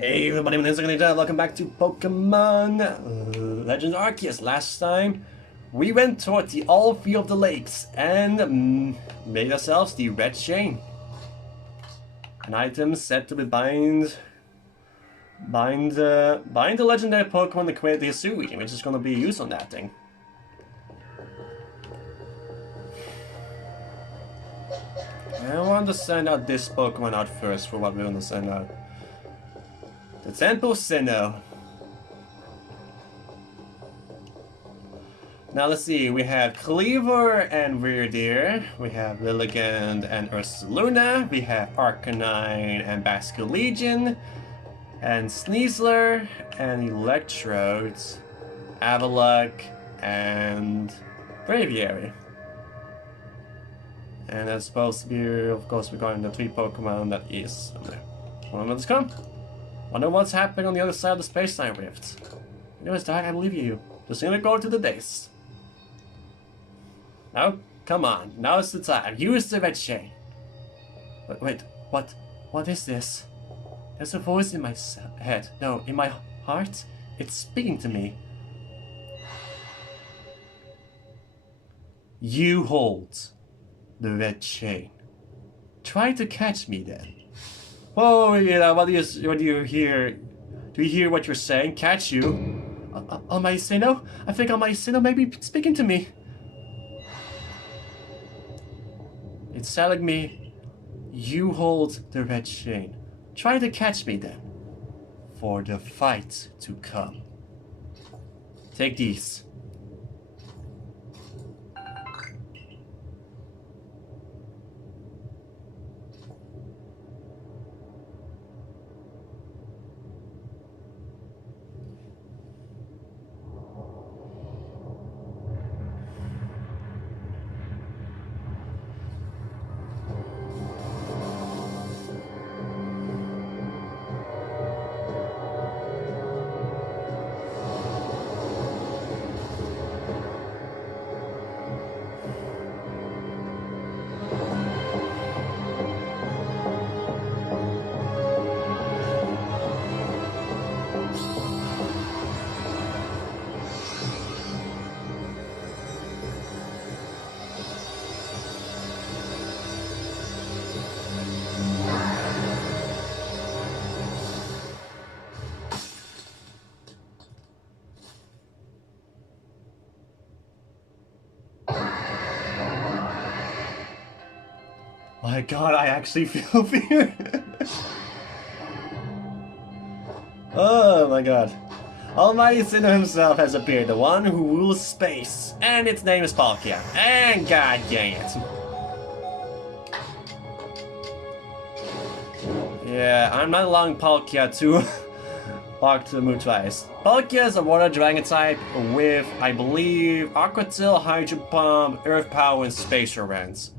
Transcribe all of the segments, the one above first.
Hey everybody, my name is Legends Arceus. Welcome back to Pokemon Legends Arceus. Last time, we went toward the All Field of the Lakes and made ourselves the Red Chain. An item said to be bind the legendary Pokemon to create the Hisui, which is going to be used on that thing. I want to send out this Pokemon out first for what we're going to send out. The Temple Sinnoh. Now let's see, we have Cleaver and Weirdeer, we have Lilligant and Ursaluna, we have Arcanine and Basculegion, and Sneasler, and Electrode, Avalok, and Braviary. And that's supposed to be, of course, we're going to 3 Pokemon that is there. Let's come. Wonder what's happening on the other side of the space-time rift. Anyways, Doc, I believe you. Just gonna go to the days. Now, come on. Now's the time. Use the Red Chain. Wait, what is this? There's a voice in my head. No, in my heart. It's speaking to me. You hold the Red Chain. Try to catch me then. Whoa, what do you hear? Do you hear what you're saying? Catch you? Almighty Sinnoh? I think Almighty Sinnoh may be speaking to me. It's telling me, you hold the Red Chain. Try to catch me then, for the fight to come. Take these. My god, I actually feel fear. Oh my god. Almighty Sinnoh himself has appeared, the one who rules space. And its name is Palkia. And god dang it. Yeah, I'm not allowing Palkia to walk to the move twice. Palkia is a water dragon type with, I believe, Aqua Tail, Hydro Pump, Earth Power, and Spacer Rents.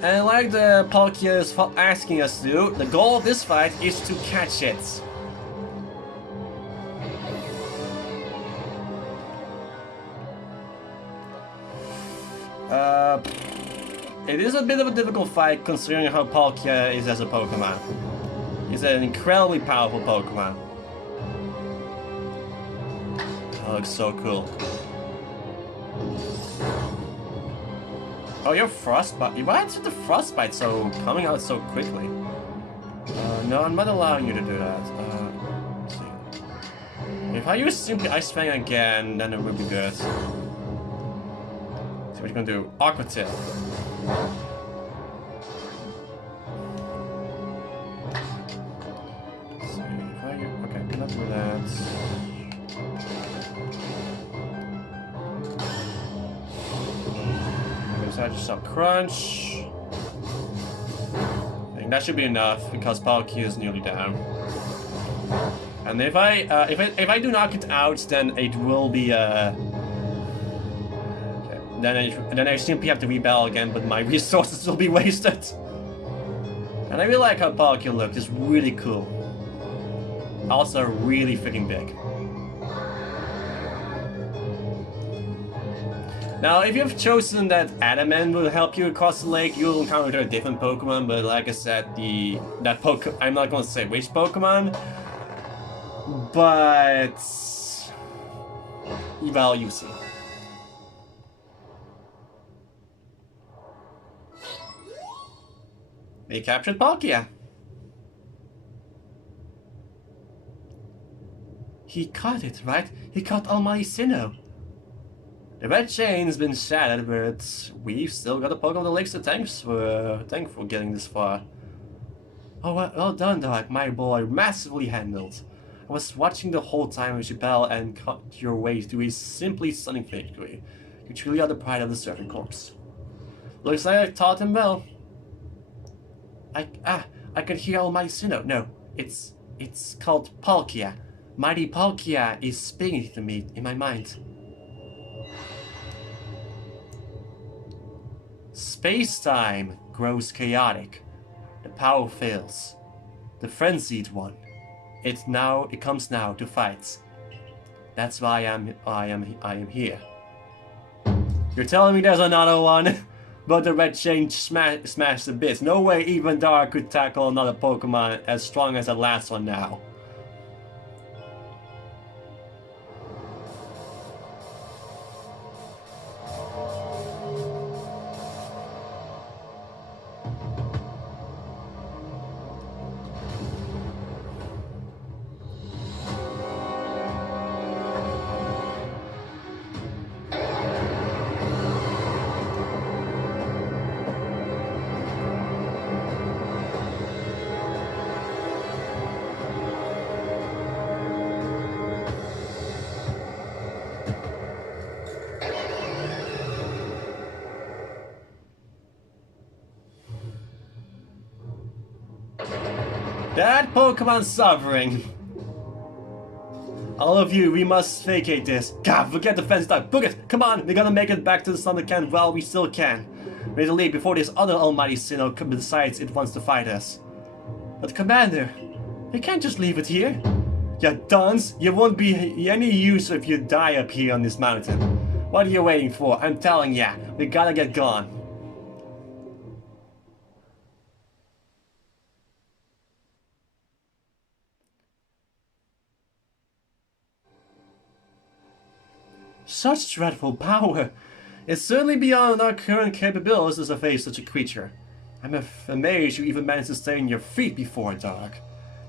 And like the Palkia is asking us to do, the goal of this fight is to catch it. It is a bit of a difficult fight considering how Palkia is as a Pokemon. He's an incredibly powerful Pokemon. That looks so cool. Oh, you're Frostbite. Why is the Frostbite coming out so quickly? No, I'm not allowing you to do that. Let's see. If I use simply Ice Fang again, then it would be good. So what you gonna do? Aqua Tail. Let's see. Okay, cannot do that. I just saw Crunch. I think that should be enough because Palkia is nearly down. And if I do knock it out, then it will be okay. Then I simply have to rebel again, but my resources will be wasted. And I really like how Palkia looks. It's really cool. Also really freaking big. Now, if you've chosen that Adamant will help you across the lake, you'll encounter a different Pokemon, but like I said, I'm not going to say which Pokemon, but well, you see. They captured Palkia. He caught it, right? He caught Almighty Sinnoh. The red chain's been shattered, but we've still got a Pokemon that likes the thanks for getting this far. Oh, well done, Doc, my boy, massively handled. I was watching the whole time with Chappelle and cut your way to a simply stunning victory. You truly are the pride of the Servant Corps. Looks like I taught him well. I can hear Almighty Sinnoh. No, it's called Palkia. Mighty Palkia is speaking to me in my mind. Space-time grows chaotic. The power fails. The frenzied one. It comes now to fight. That's why I am here. You're telling me there's another one? But the red chain smashed to bits. No way even Dark could tackle another Pokemon as strong as the last one now. That Pokemon's suffering. All of you, we must vacate this. God, forget the fence stuff. Book it! Come on, we gotta make it back to the Thunder Camp while we still can. Ready to leave before this other Almighty Sinnoh decides it wants to fight us. But Commander, we can't just leave it here. Ya dunce, you won't be any use if you die up here on this mountain. What are you waiting for? I'm telling ya, we gotta get gone. Such dreadful power! It's certainly beyond our current capabilities to face such a creature. I'm amazed you even managed to stay on your feet before dark.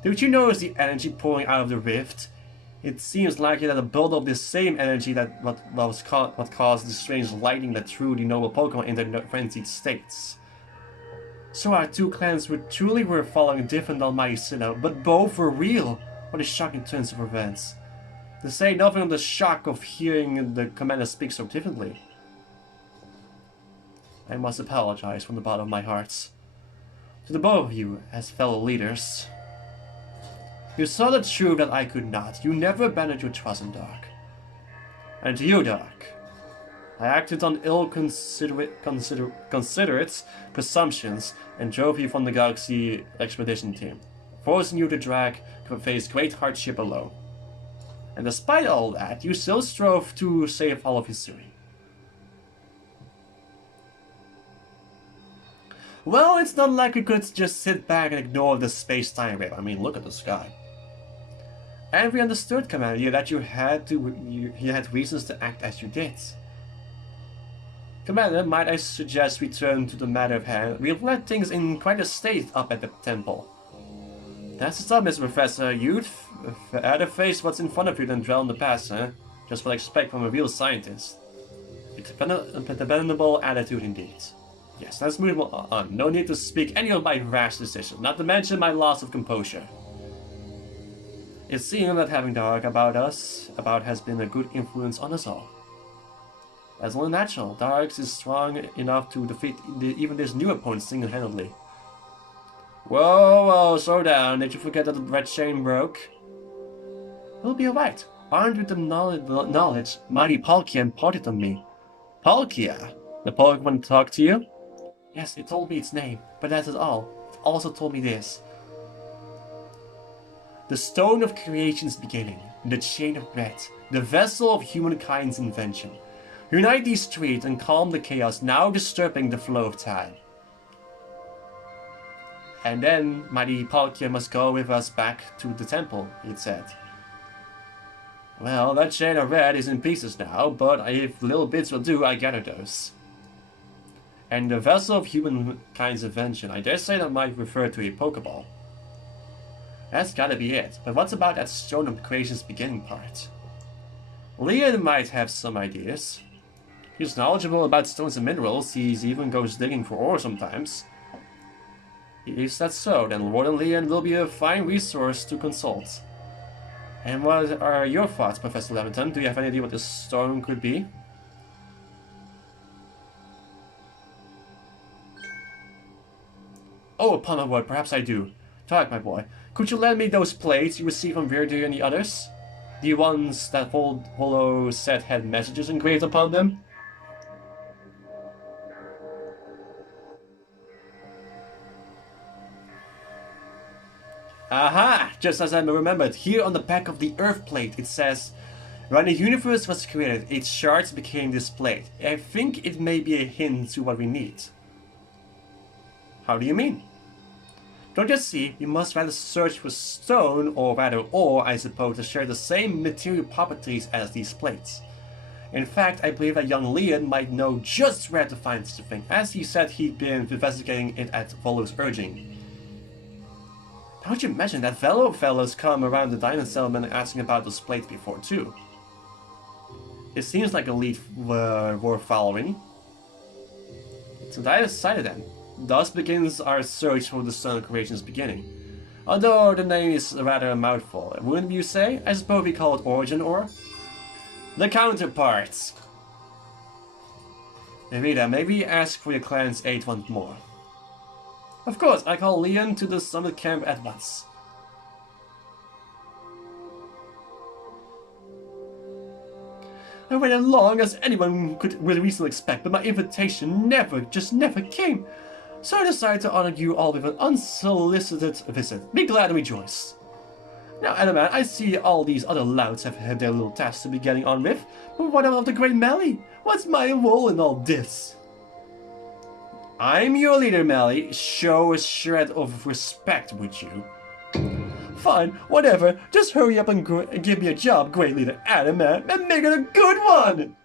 Did you notice the energy pouring out of the rift? It seems likely that a buildup of this same energy what caused the strange lightning that threw the noble Pokemon into their frenzied states. So our two clans truly were following different Almighty Sinnoh, but both were real. What a shocking turn of events. To say nothing of the shock of hearing the commander speak so differently. I must apologize from the bottom of my heart. To the both of you, as fellow leaders. You saw the truth that I could not. You never abandoned your trust in Dark. And to you, Dark. I acted on ill-considerate presumptions and drove you from the Galaxy Expedition Team, forcing you to face great hardship alone. And despite all that, you still strove to save all of history. Well, it's not like we could just sit back and ignore the space-time wave. I mean, look at the sky. And we understood, Commander, that you had reasons to act as you did. Commander, might I suggest we turn to the matter of hand? We've left things in quite a state up at the temple. That's the stuff, Mr. Professor. You'd rather face what's in front of you than dwell in the past, huh? Just what I expect from a real scientist. It's a dependable attitude indeed. Yes, let's move on. No need to speak any of my rash decisions, not to mention my loss of composure. It seems that having Dark has been a good influence on us all. That's only natural. Dark is strong enough to defeat even this new opponent single-handedly. Whoa, slow down. Did you forget that the red chain broke? We'll be alright. Armed with the knowledge Mighty Palkia imparted on me. Palkia? The Pokemon talked to you? Yes, it told me its name, but that's all. It also told me this. The stone of creation's beginning, the chain of bread, the vessel of humankind's invention. Unite these streets and calm the chaos now disturbing the flow of time. And then mighty Palkia must go with us back to the temple, it said. Well, that chain of red is in pieces now, but if little bits will do, I gather those. And the vessel of humankind's invention, I dare say that might refer to a Pokeball. That's gotta be it, but what's about that stone of creation's beginning part? Leon might have some ideas. He's knowledgeable about stones and minerals, he even goes digging for ore sometimes. If that's so, then Lord and Leon will be a fine resource to consult. And what are your thoughts, Professor Leviton? Do you have any idea what this stone could be? Oh, upon my word, perhaps I do. Talk, my boy. Could you lend me those plates you received from Virdu and the others? The ones that Holo said had messages engraved upon them? Aha! Just as I remembered, here on the back of the Earth plate it says, when the universe was created, its shards became displayed. I think it may be a hint to what we need. How do you mean? Don't you see, we must rather search for stone, or rather ore, I suppose, to share the same material properties as these plates. In fact, I believe that young Leon might know just where to find such a thing, as he said he'd been investigating it at Volo's urging. Don't you imagine that fellow fellows come around the diamond settlement asking about those plates before too? It seems like a lead worth following. So I decided then. Thus begins our search for the Stone of Creation's beginning. Although the name is rather a mouthful, wouldn't you say? I suppose we call it Origin Ore? The counterparts! Rita, maybe ask for your clan's aid once more. Of course, I call Leon to the summit camp at once. I waited as long as anyone could reasonably expect, but my invitation never came. So I decided to honor you all with an unsolicited visit. Be glad and rejoice. Now, Adaman, I see all these other louts have had their little tasks to be getting on with, but what about the great Melly? What's my role in all this? I'm your leader, Melly. Show a shred of respect, would you? Fine, whatever. Just hurry up and give me a job, great leader Adaman, and make it a good one!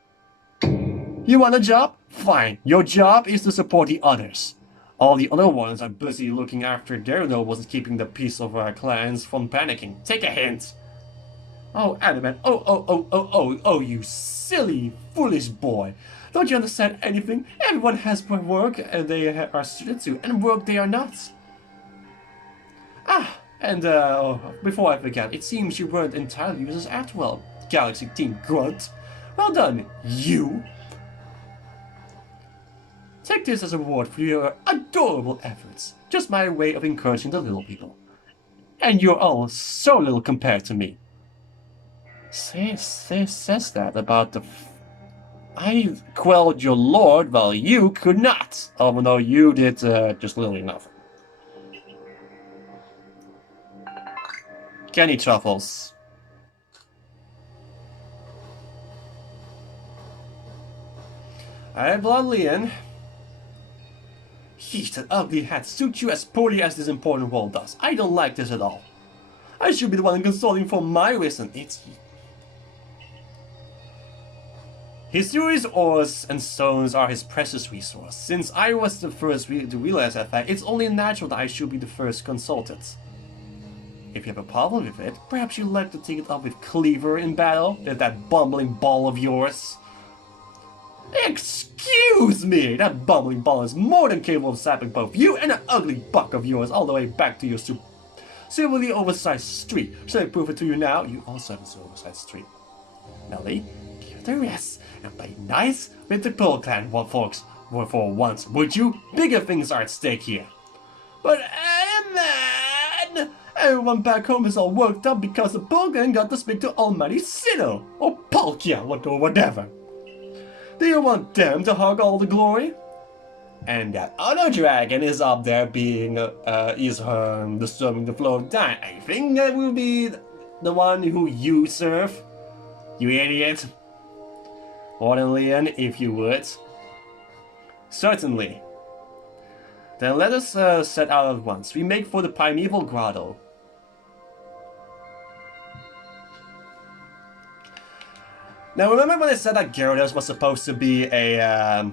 You want a job? Fine. Your job is to support the others. All the other ones are busy looking after their nobles and keeping the peace of our clans from panicking. Take a hint. Oh, Adaman. Oh, you silly, foolish boy. Don't you understand anything? Everyone has work and they are suited to, and work they are not. Ah, and before I forget, it seems you weren't entirely useless after all, Galaxy Team Grunt. Well done, you! Take this as a reward for your adorable efforts. Just my way of encouraging the little people. And you're all so little compared to me. Says that about the... I quelled your lord while you could not, although you did just little enough. Candy truffles. Alright, Blood Leon. Yeesh, that ugly hat suits you as poorly as this important role does. I don't like this at all. I should be the one consulting for my reason. His series ores and stones are his precious resource. Since I was the first to realize that fact, it's only natural that I should be the first consulted. If you have a problem with it, perhaps you'd like to take it up with Cleaver in battle, with that bumbling ball of yours. Excuse me! That bumbling ball is more than capable of sapping both you and that ugly buck of yours all the way back to your silverly oversized street. Should I prove it to you now? You also have a silver oversized street. Melly, give it a rest and play nice with the Pearl Clan folks for once, would you? Bigger things are at stake here. But man, everyone back home is all worked up because the Pearl Clan got to speak to Almighty Sinnoh, or Palkia, or whatever. Do you want them to hog all the glory? And that other dragon is up there being, disturbing the flow of time. I think that will be the one who you serve. You idiot. More than Leon, if you would. Certainly. Then let us set out at once. We make for the primeval grotto. Now remember when I said that Gyarados was supposed to be a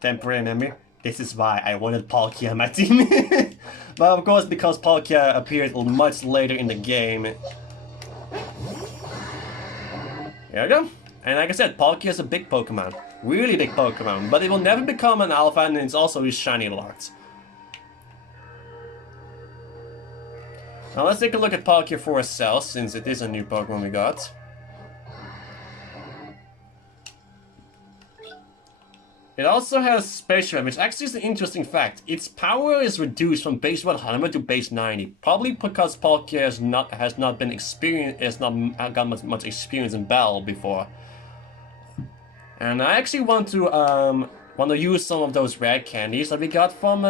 temporary memory? This is why I wanted Palkia on my team. But of course, because Palkia appeared much later in the game. Here we go. And like I said, Palkia is a big Pokemon. Really big Pokemon. But it will never become an Alpha, and it's also shiny locked. Now let's take a look at Palkia for ourselves, since it is a new Pokemon we got. It also has Spatial, which actually is an interesting fact. Its power is reduced from base 100 to base 90, probably because Palkia has not been experienced, has not got much experience in battle before. And I actually want to use some of those rare candies that we got from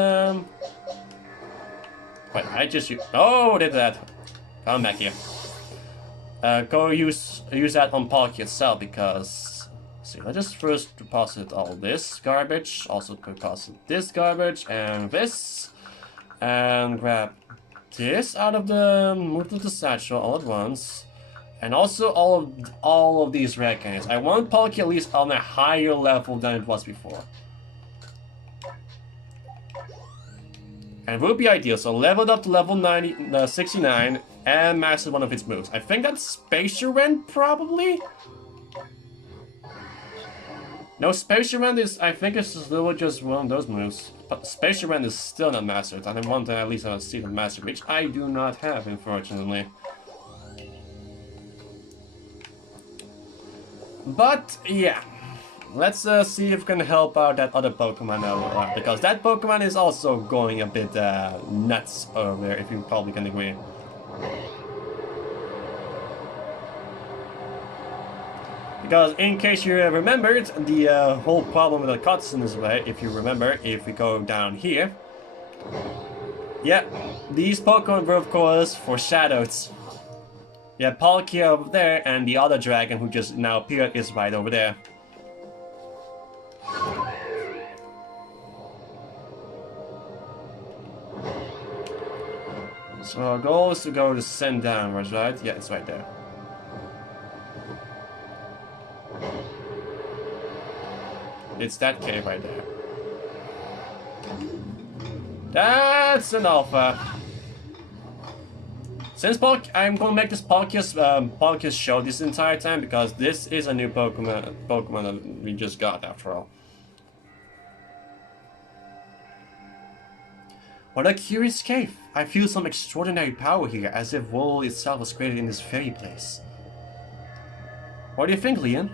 wait, I just used... Oh, did that. Come back here. Go use that on Palkia itself because... See, let's just first deposit all this garbage. Also deposit this garbage and this. And grab this out of the... Move to the satchel all at once. And also all of these rare candies. I want Palkia at least on a higher level than it was before. And it would be ideal, so leveled up to level 69 and mastered one of its moves. I think that's Spatial Rend, probably? No, Spatial Rend is, I think it's still just one of those moves. But Spatial Rend is still not mastered, and I want to at least see the master, which I do not have, unfortunately. But, yeah. Let's see if we can help out that other Pokemon now, because that Pokemon is also going a bit nuts over there, if you probably can agree. Because in case you remembered, the whole problem with the cuts in this way, if you remember, if we go down here, yeah, these Pokemon were of course foreshadowed. Yeah, Palkia over there, and the other dragon who just now appeared is right over there. So our goal is to go to send downwards, right? Yeah, it's right there. It's that cave right there. That's an alpha. Since I'm gonna make this Palkia's show this entire time because this is a new Pokemon that we just got after all. What a curious cave. I feel some extraordinary power here, as if world itself was created in this very place. What do you think, Leon?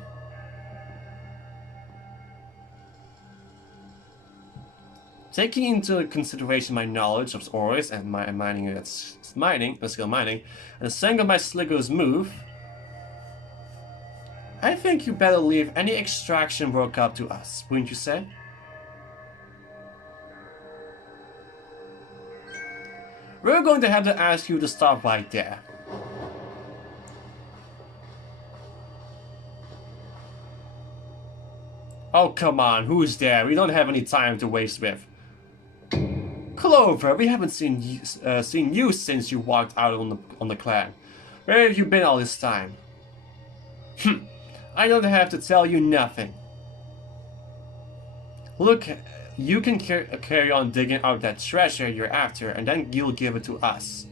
Taking into consideration my knowledge of ores and my skill mining, and the strength of my Sliggoo's move, I think you better leave any extraction work up to us, wouldn't you say? We're going to have to ask you to stop right there. Oh, come on, who's there? We don't have any time to waste with. Clover, we haven't seen you since you walked out on the clan. Where have you been all this time? I don't have to tell you nothing. Look, you can carry on digging out that treasure you're after, and then you'll give it to us.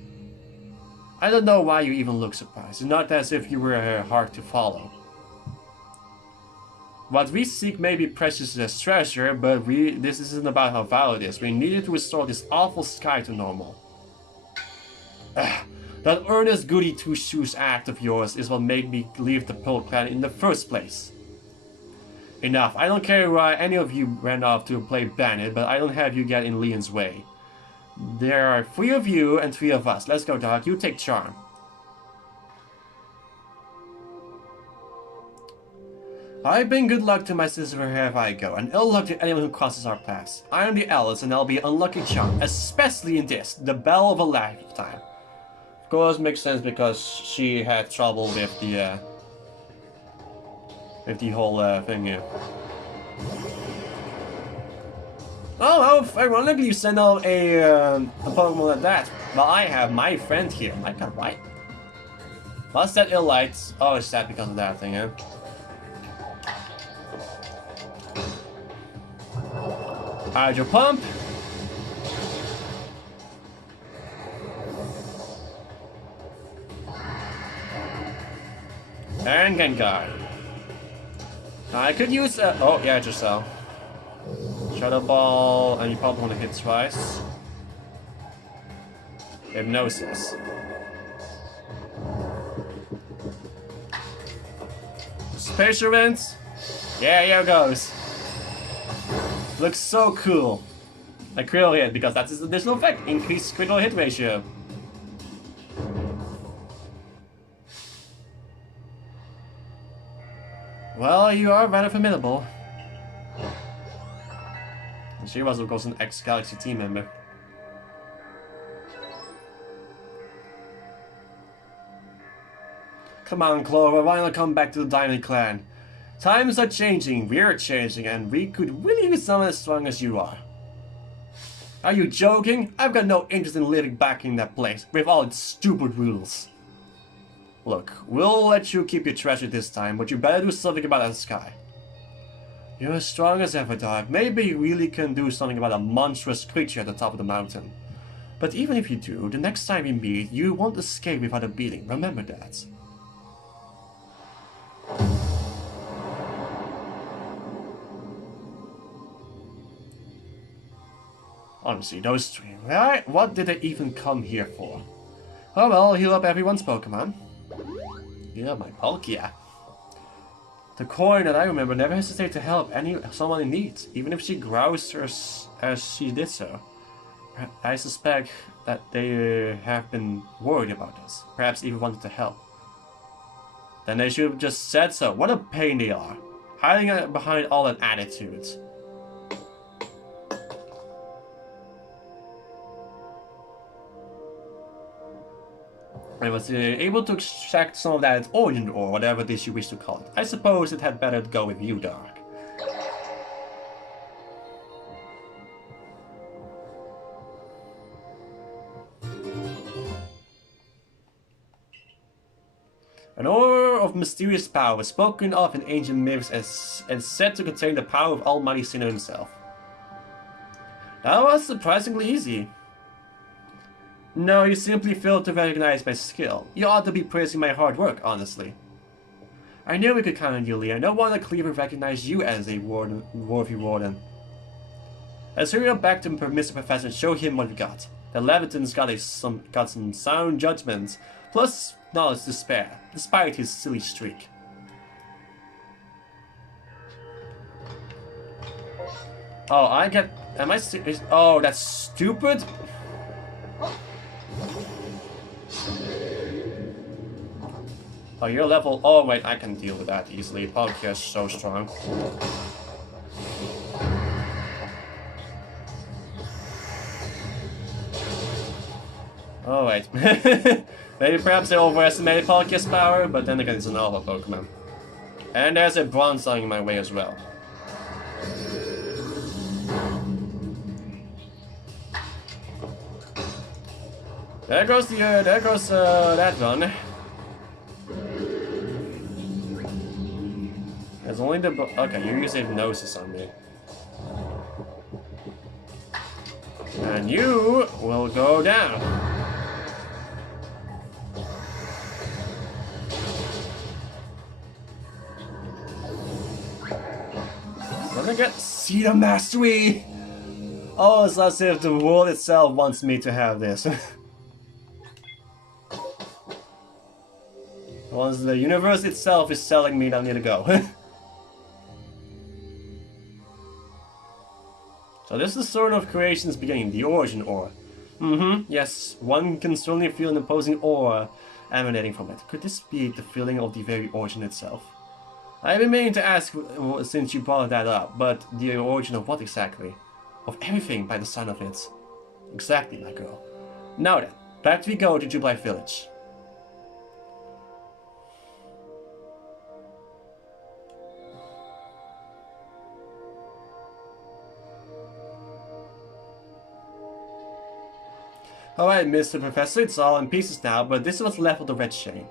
I don't know why you even look surprised. It's not as if you were hard to follow. What we seek may be precious as treasure, but this isn't about how valuable it is. We needed to restore this awful sky to normal. That earnest goody two-shoes act of yours is what made me leave the Pearl Clan in the first place. Enough. I don't care why any of you ran off to play Bandit, but I don't have you get in Leon's way. There are 3 of you and 3 of us. Let's go, Doc. You take Charm. I bring good luck to my sister wherever I go, and ill luck to anyone who crosses our paths. I am the eldest, and I'll be unlucky charm, especially in this, the battle of a lifetime. Of course, makes sense because she had trouble with the whole thing here. Oh, how ironically you send out a Pokemon like that. Well, I have my friend here. My god, why? What's that ill light? Oh, it's that because of that thing, huh? Hydro Pump. And Gengar. I could use oh yeah, Giselle. Shadow Ball, and you probably want to hit twice. Hypnosis. Spatial Events. Yeah, here it goes. Looks so cool. A critical hit, because that's its additional effect. Increased critical hit ratio. Well, you are rather formidable. And she was, of course, an ex-Galaxy team member. Come on, Clover, why not come back to the Diamond Clan? Times are changing, we're changing, and we could really use someone as strong as you are. Are you joking? I've got no interest in living back in that place, with all its stupid rules. Look, we'll let you keep your treasure this time, but you better do something about that sky. You're as strong as ever, dog. Maybe you really can do something about a monstrous creature at the top of the mountain. But even if you do, the next time we meet, you won't escape without a beating. Remember that. Honestly, those three, right? What did they even come here for? Oh well, heal up everyone's Pokemon. Yeah, my Palkia. The coin that I remember never hesitated to help someone in need, even if she growls as she did so. I suspect that they have been worried about us, perhaps even wanted to help. Then they should have just said so. What a pain they are, hiding behind all that attitude. I was able to extract some of that origin or whatever this you wish to call it. I suppose it had better go with you, Dark. An aura of mysterious power spoken of in ancient myths and said to contain the power of Almighty Sinnoh himself. That was surprisingly easy. No, you simply failed to recognize my skill. You ought to be praising my hard work, honestly. I knew we could count on you, Leah. No one clearly recognized you as a worthy warden. Let's hurry up back to Mr. Professor and show him what we got. The Leviton's got some sound judgments, plus knowledge to spare, despite his silly streak. Oh, am I serious? Oh, that's stupid? Oh, you're level... Oh, wait, I can deal with that easily. Palkia is so strong. Oh, wait. Maybe perhaps they overestimated Palkia's power, but then again, it's an Alpha Pokemon. And there's a Bronzong in my way as well. There goes that one. There's only the... Okay, you use Hypnosis on me. And you will go down. Gonna get Seed of Mastery! Oh, it's as if the world itself wants me to have this. Once the universe itself is telling me that I need to go. So this is the sort of creation's beginning, the origin aura. Yes, one can certainly feel an imposing aura emanating from it. Could this be the feeling of the very origin itself? I've been meaning to ask since you brought that up, but the origin of what exactly? Of everything by the sound of it. Exactly, my girl. Now then, Back we go to Jubilife Village. Alright, Mr. Professor, it's all in pieces now, but this is what's left of the red chain.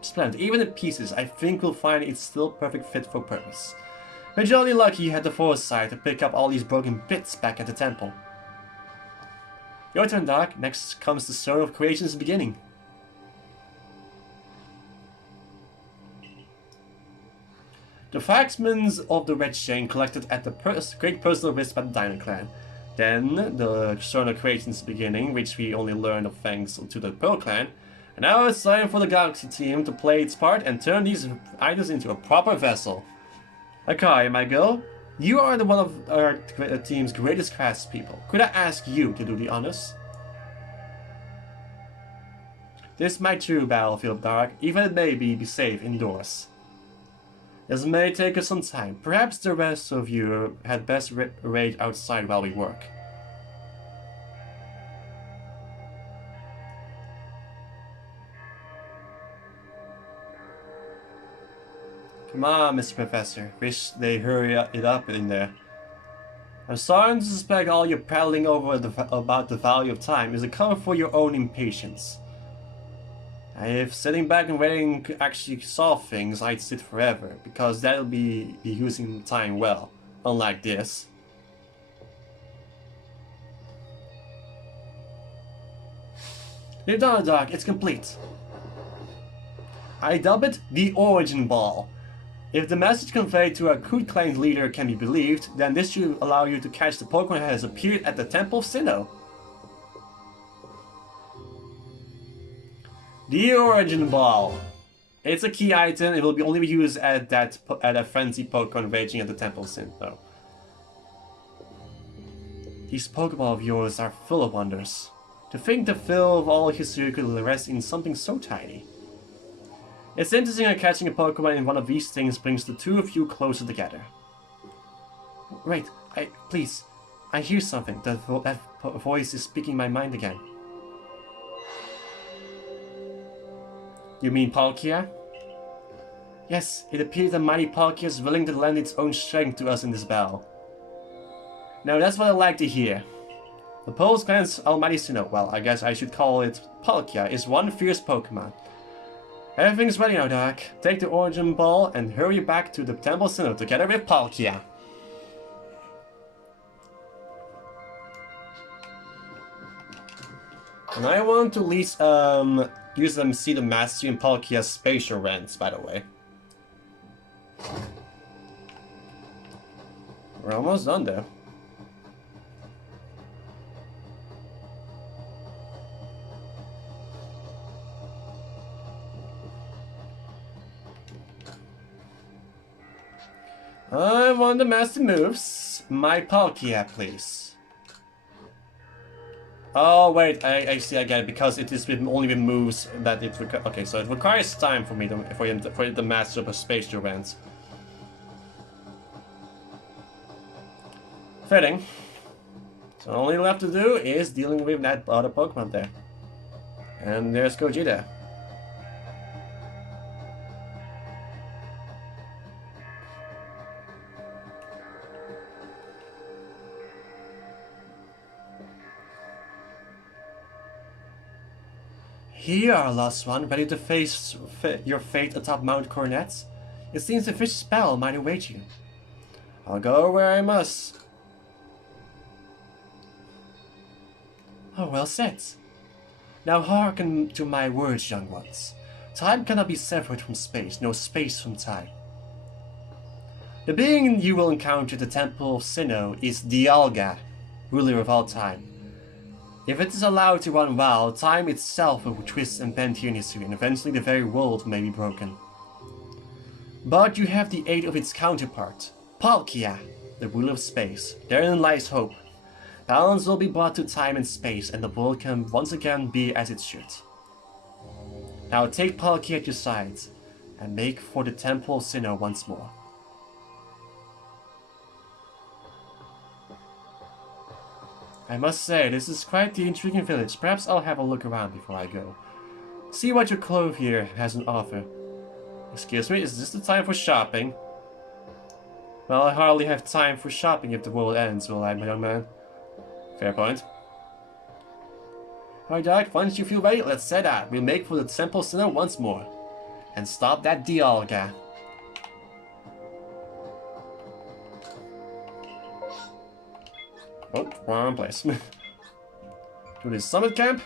Splendid. Even in pieces, I think we'll find it's still perfect fit for purpose. We're jolly lucky you had the foresight to pick up all these broken bits back at the temple. Your turn, Doc. Next comes the Stone of Creation's beginning. The fragments of the red chain collected at the great personal risk by the Dino Clan. Then, the Stone of Creation's beginning, which we only learned of thanks to the Pearl Clan. And now it's time for the Galaxy team to play its part and turn these items into a proper vessel. Akai, my girl, you are one of our team's greatest craftspeople. Could I ask you to do the honors? This is my true battlefield, Dark, even it may be safe indoors. This may take us some time. Perhaps the rest of you had best wait outside while we work. Come on, Mr. Professor. Wish they hurry it up in there. I'm starting to suspect all your prattling over about the value of time is a cover for your own impatience. If sitting back and waiting to actually solve things, I'd sit forever, because that'll be using time well, unlike this. You've done it, Doc. It's complete. I dub it the Origin Ball. If the message conveyed to our Coot Clan's leader can be believed, then this should allow you to catch the Pokemon that has appeared at the Temple of Sinnoh. The Origin Ball. It's a key item. It will only be used at a frenzied Pokemon raging at the Temple of Sinnoh. These Pokeball of yours are full of wonders. To think the fill of all history could rest in something so tiny. It's interesting that catching a Pokemon in one of these things brings the two of you closer together. Wait, please, I hear something. That voice is speaking my mind again. You mean Palkia? Yes, it appears that mighty Palkia is willing to lend its own strength to us in this battle. Now that's what I like to hear. The Pearl Clan's Almighty Sinnoh, well, I guess I should call it Palkia, is one fierce Pokemon. Everything's ready now, Doc. Take the Origin Ball and hurry back to the Temple of Sinnoh together with Palkia. And I want to at least use them see the mastery in Palkia's spatial rents, by the way. We're almost done though. I want the master moves. My Palkia, please. Oh wait, I see. I get it, because it is only with moves that it requires. Okay, so it requires time for me for him to master up a spatial rent. Fitting. So all we have to do is dealing with that other Pokemon there. And there's Gogeta. Here you are, lost one, ready to face your fate atop Mount Coronet. It seems a vicious battle might await you. I'll go where I must. Oh, well said. Now hearken to my words, young ones. Time cannot be severed from space, nor space from time. The being you will encounter at the Temple of Sinnoh is Dialga, ruler of all time. If it is allowed to run wild, time itself will twist and bend here in history, and eventually the very world may be broken. But you have the aid of its counterpart, Palkia, the ruler of space. Therein lies hope. Balance will be brought to time and space, and the world can once again be as it should. Now take Palkia at your sides, and make for the Temple of Sinnoh once more. I must say, this is quite the intriguing village. Perhaps I'll have a look around before I go. See what your clove here has an offer. Excuse me, is this the time for shopping? Well, I hardly have time for shopping if the world ends, will I, my young man? Fair point. Alright, Doc, once you feel ready, let's set out. We'll make for the Temple Sinnoh once more. And stop that Dialga. Oh, wrong place. To the summit camp.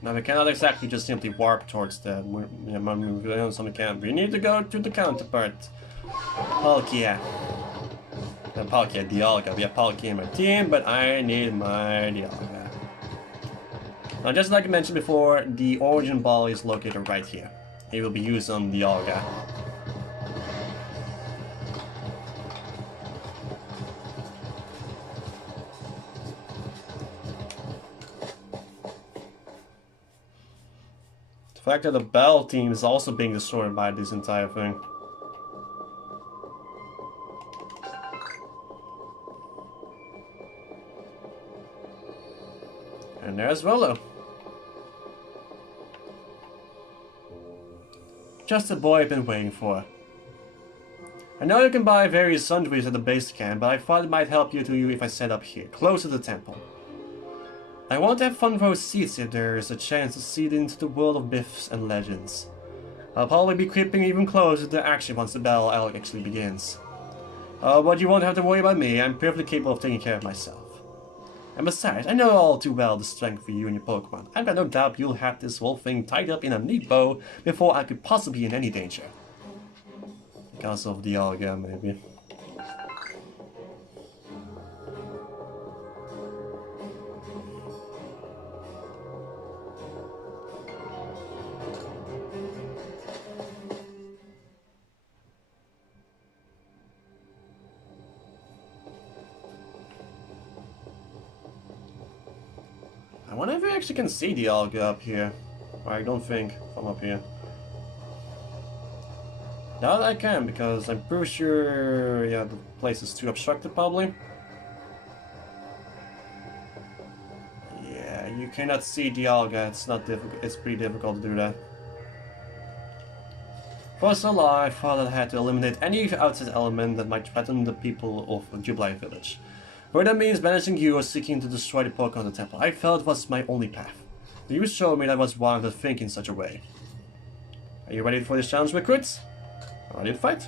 Now we cannot exactly just simply warp towards the summit camp. We need to go to the counterpart. Palkia. Palkia, Dialga. We have Palkia in my team, but I need my Dialga. Now, just like I mentioned before, the origin ball is located right here. It will be used on Dialga. The fact that the Bell team is also being destroyed by this entire thing. And there's Volo. Just the boy I've been waiting for. I know you can buy various sundries at the base camp, but I thought it might help you if I set up here, close to the temple. I want to have fun row seats if there is a chance to see into the world of myths and legends. I'll probably be creeping even closer to the action once the battle actually begins. But you won't have to worry about me, I'm perfectly capable of taking care of myself. And besides, I know all too well the strength for you and your Pokemon. I've got no doubt you'll have this whole thing tied up in a neat bow before I could possibly be in any danger. Because of the Dialga, maybe. I wonder if you actually can see the Dialga up here. I don't think from up here. Now I can, because I'm pretty sure, yeah, the place is too obstructed probably. Yeah, you cannot see Dialga. It's not difficult. It's pretty difficult to do that. For so long, I thought I had to eliminate any outside element that might threaten the people of Jubilee Village. Whether that means banishing you or seeking to destroy the Pokemon of the temple, I felt it was my only path. You showed me that I was wrong to think in such a way. Are you ready for this challenge, recruits? Ready to fight?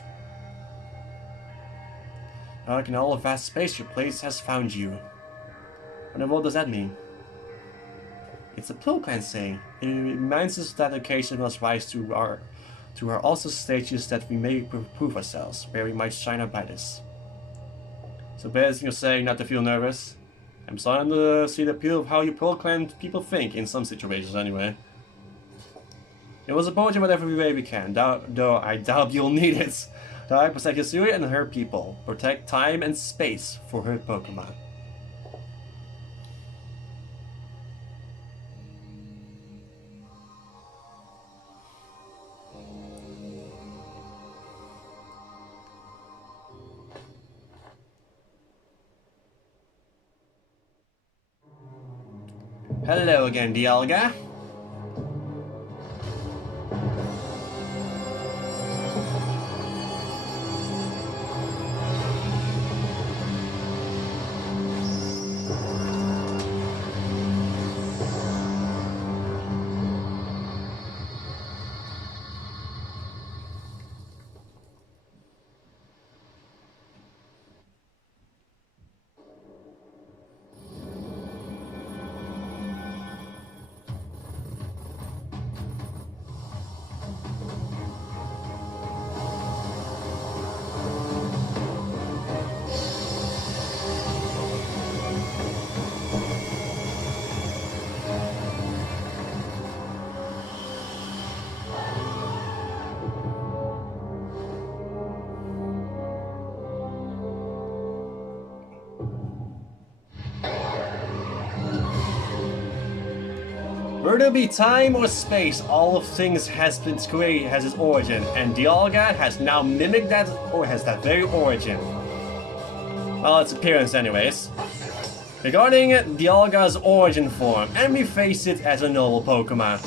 Dark in all of vast space, your place has found you. What in the world does that mean? It's a Pilclan saying. It reminds us that occasion must rise to our also stages that we may prove ourselves, where we might shine our brightest. So basically you're saying not to feel nervous. I'm starting to see the appeal of how you Pilclan people think in some situations anyway. It will support you whatever way we can, though I doubt you'll need it. Dark, protect Yasuri and her people. Protect time and space for her Pokemon. Hello again, Dialga. Whether it be time or space, all of things has its origin, and Dialga has now mimicked that, or has that very origin. Well, its appearance anyways. Regarding Dialga's origin form, and we face it as a noble Pokemon.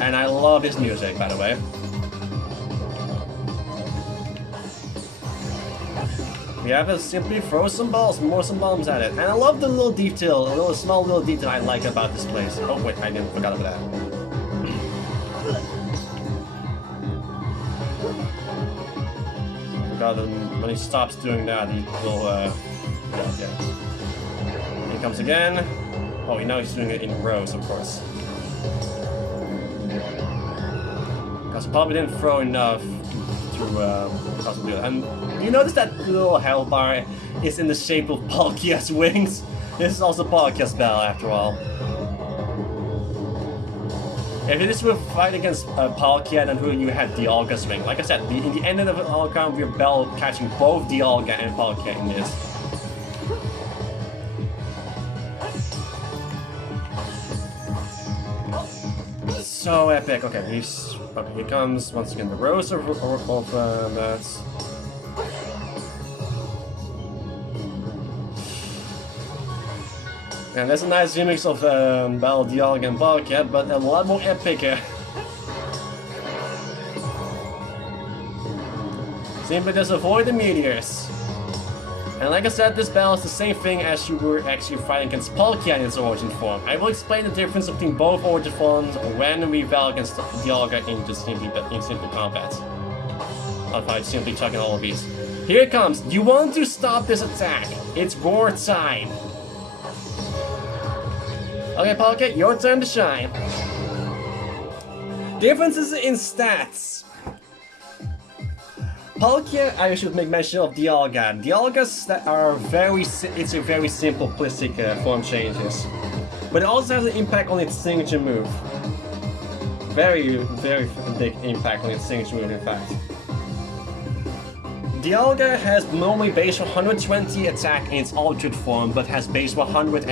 And I love his music, by the way. We have to simply throw some bombs at it. And I love the little detail, small little detail I like about this place. Oh wait, I forgot about that. When he stops doing that, he will, yeah. He comes again. Oh, now he's doing it in rows, of course. Because he probably didn't throw enough to possibly do it. And you notice that little health bar is in the shape of Palkia's wings? This is also Palkia's bell, after all. If this were fight against Palkia, then who you had Dialga's ring. Like I said, in the end of the round, we have Bell catching both Dialga and Palkia in this. So epic. Okay, here comes once again the Rose of that. And that's a nice remix of Bell, Dialga, and Palkia, but a lot more epic. Simply just avoid the meteors. And like I said, this battle is the same thing as you were actually fighting against Palkia in its origin form. I will explain the difference between both origin forms when we battle against Dialga in simple combat. I'll probably simply chucking all of these. Here it comes. You want to stop this attack. It's war time. Okay, Palkia, your turn to shine. Differences in stats. Palkia, I should make mention of Dialga. Dialgas that are it's a very simplistic form changes. But it also has an impact on its signature move. Very, very big impact on its signature move, in fact. Dialga has normally base 120 attack in its altered form, but has base 100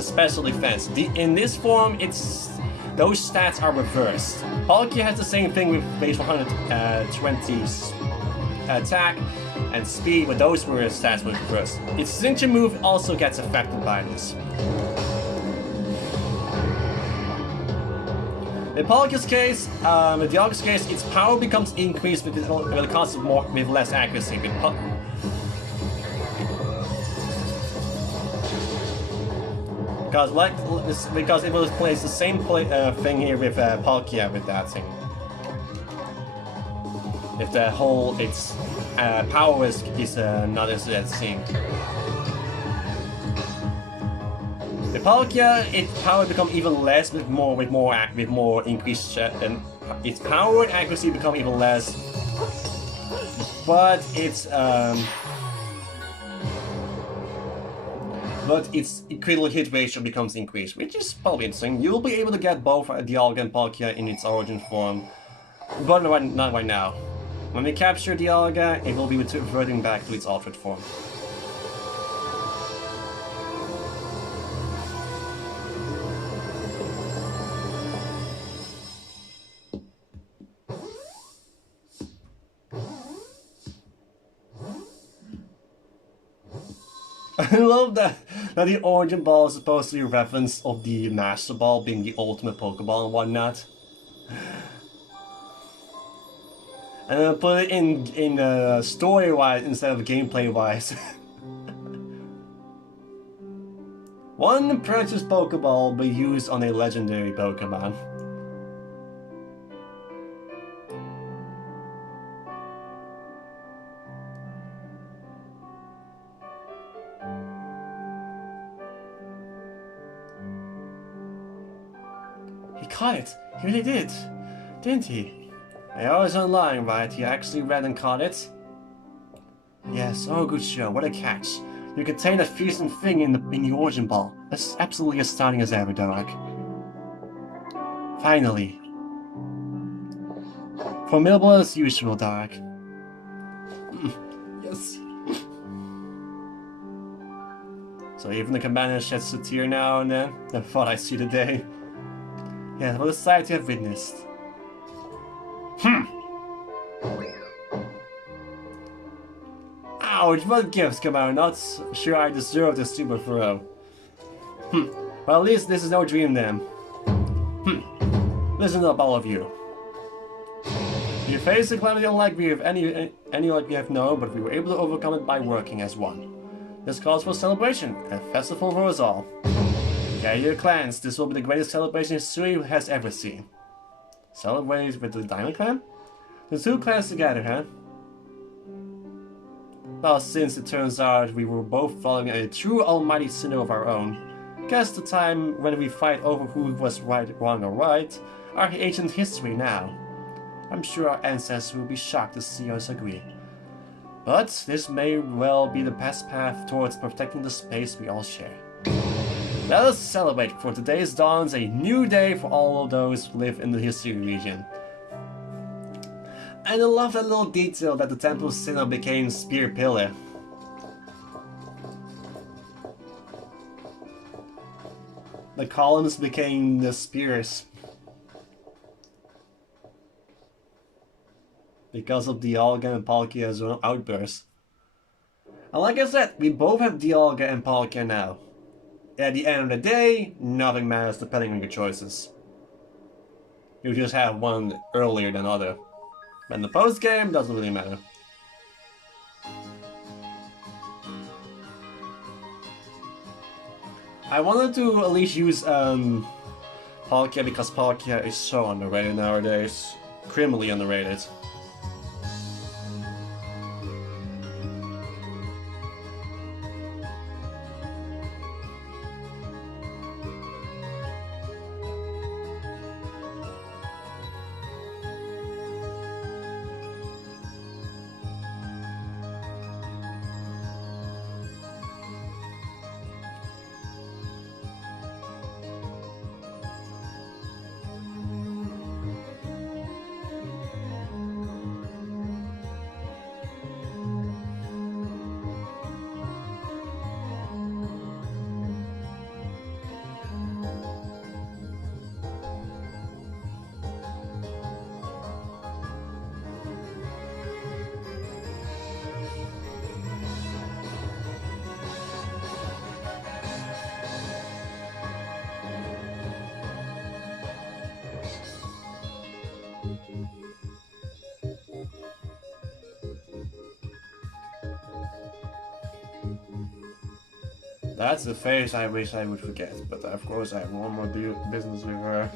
special defense. In this form, those stats are reversed. Palkia has the same thing with base 120 attack and speed, but those were stats were reversed. Its signature move also gets affected by this. In Palkia's case, in Dialga's case, its power becomes increased with the cost of with less accuracy. Because it will place the same thing here with Palkia with that thing. If the whole its power is not as seen. The Palkia, its power become even less with more increased and its power and accuracy become even less. But its critical hit ratio becomes increased, which is probably interesting. You'll be able to get both Dialga and Palkia in its origin form, but not right now. When we capture Dialga, it will be reverting back to its altered form. I love that the Origin Ball is supposed to be a reference of the Master Ball being the ultimate Pokeball and whatnot. And then put it in story-wise instead of gameplay-wise. One precious Pokeball will be used on a legendary Pokemon. He caught it. He really did. Didn't he? I was online, right? He actually read and caught it? Yes, oh good show. What a catch. You contain a fearsome thing in the Origin Ball. That's absolutely as stunning as ever, Dark. Finally. Formidable as usual, Dark. Yes. So even the commander sheds a tear now and then. I thought I see the day. Yeah, what a sight you have witnessed. Ouch, what gifts, Commander? Not sure I deserve this super throw. Well, at least this is no dream then. Listen up, all of you. You faced a calamity unlike we have any like we have known, but we were able to overcome it by working as one. This calls for celebration, a festival for us all. Gather your clans, this will be the greatest celebration history has ever seen. Celebrate with the Diamond Clan? The two clans together, huh? Well, since it turns out we were both following a true Almighty Sinnoh of our own, guess the time when we fight over who was right, wrong, or right, our ancient history now. I'm sure our ancestors will be shocked to see us agree. But this may well be the best path towards protecting the space we all share. Let us celebrate, for today's dawns a new day for all of those who live in the history region. And I love that little detail that the Temple of Sinnoh became Spear Pillar. The columns became the spears. Because of Dialga and Palkia's outburst. And like I said, we both have Dialga and Palkia now. At the end of the day, nothing matters depending on your choices. You just have one earlier than other. But in the post game, doesn't really matter. I wanted to at least use Palkia because Palkia is so underrated nowadays. Criminally underrated. That's the face I wish I would forget, but of course I have one more business with her.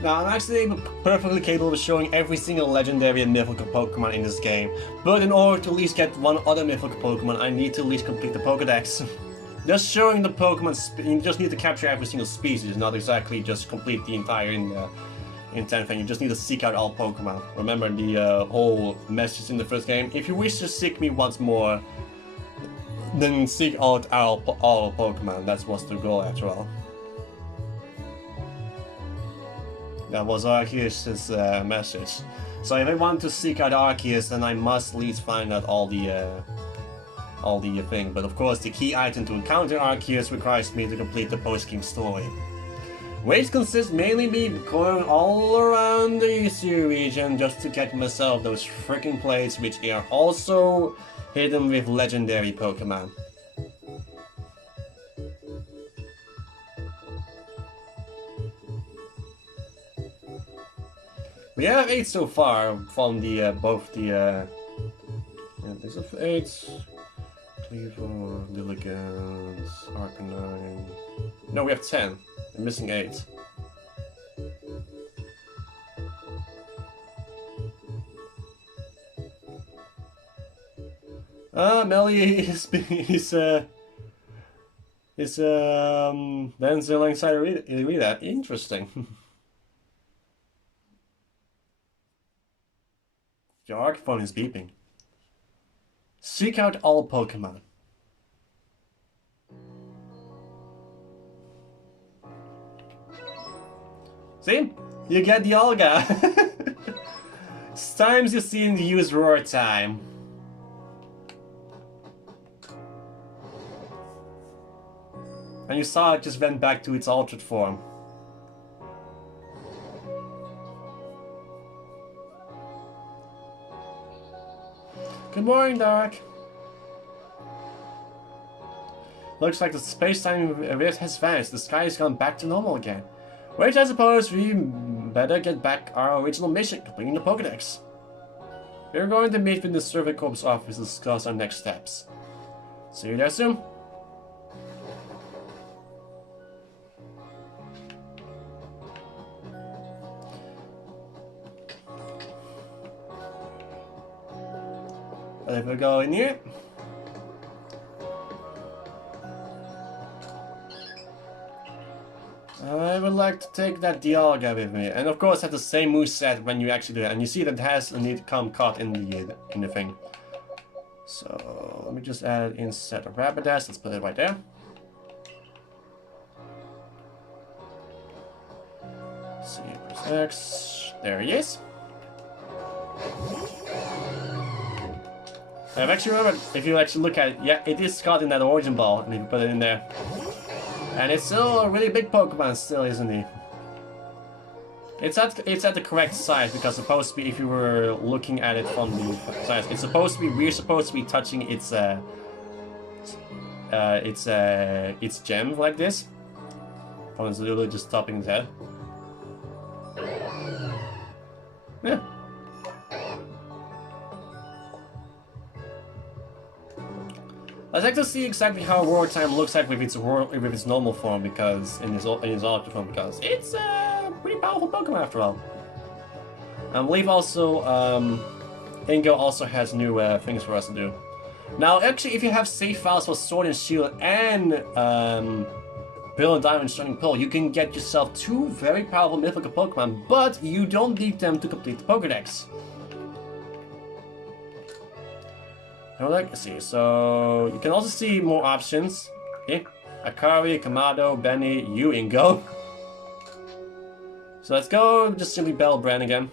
Now, I'm actually perfectly capable of showing every single legendary and mythical Pokemon in this game, but in order to at least get one other mythical Pokemon, I need to at least complete the Pokedex. Just showing the Pokemon, you just need to capture every single species, not exactly just complete the entire intent thing. You just need to seek out all Pokemon. Remember the whole message in the first game? If you wish to seek me once more, then seek out all Pokemon. That's what's the goal after all. That was Arceus' message. So if I want to seek out Arceus, then I must at least find out all the thing. But of course, the key item to encounter Arceus requires me to complete the post-game story, which consists mainly me going all around the Eastern region just to get myself those freaking plates, which are also hidden with legendary Pokemon. We have 8 so far from the both the yeah, there's 8. Cleaver, Diligence, Arcanine. No, we have 10. We're missing 8. Melly is dancing alongside Rita. Interesting. Your Arc-phone is beeping. Seek out all Pokemon. See? You get the Olga. It's times you've seen the use Roar time. And you saw it just went back to its altered form. Good morning, Doc. Looks like the space-time rift has vanished. The sky has gone back to normal again. Which I suppose we better get back our original mission, completing the Pokédex. We're going to meet with the Survey Corps office to discuss our next steps. See you there soon. Let me go in here. I would like to take that Dialga with me, and of course have the same moveset when you actually do it. And you see that it has a need to come caught in the thing. So let me just add instead of Rapidash. Let's put it right there. Let's see, press X. There he is. I've actually remembered, if you actually look at it, yeah, it is caught in that origin ball, and if you put it in there. And it's still a really big Pokemon still, isn't he? It's at the correct size, because supposed to be, if you were looking at it from the size, it's supposed to be, we're supposed to be touching its gem like this. Oh, it's literally just topping its head. Yeah. Let's actually see exactly how Roar Time looks like with its normal form, because in his ultra form, because it's a pretty powerful Pokemon after all. I believe also Ingo also has new things for us to do. Now, actually, if you have save files for Sword and Shield and Pearl and Diamond Shining Pearl, you can get yourself 2 very powerful mythical Pokemon, but you don't need them to complete the Pokédex. Let's see, so you can also see more options. Okay, Akari, Kamado, Benny, you, Ingo. So let's go just simply Bell Brand again.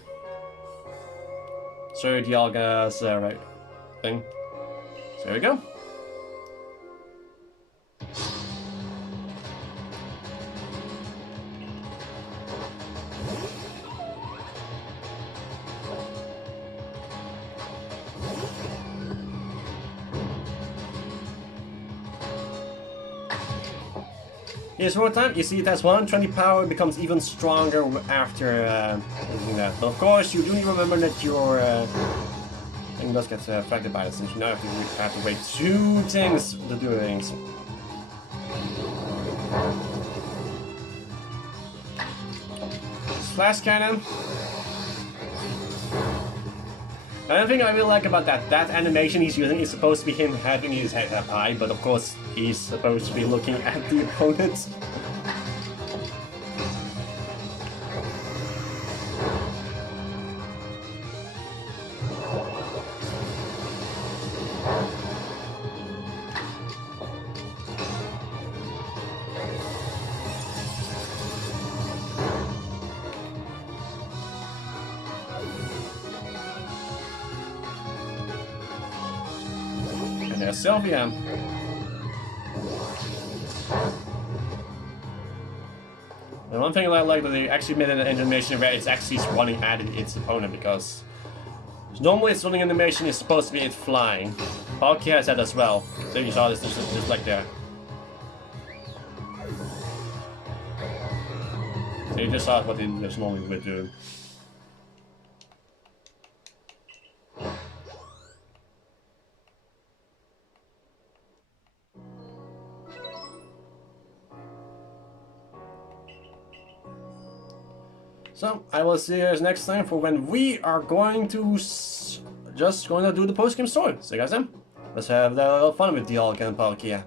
Sorry, Dialga's right thing. So there we go. Here's Roar Time. You see it has 120 power, becomes even stronger after using that. But of course, you do need to remember that your thing does get affected by this, since you now have to wait 2 things to do things. Flash Cannon. Another thing I really like about that animation he's using is supposed to be him having his head up high, but of course he's supposed to be looking at the opponents. Sylvia. The one thing I like that they actually made an animation where it's actually running at its opponent, because normally its running animation is supposed to be it flying. Palkia has that as well. So you saw this just like there. So you just saw what it just normally would do. So I will see you guys next time for when we are going to just going to do the post-game story. See you guys then. Let's have a little fun with the All Can Palkia.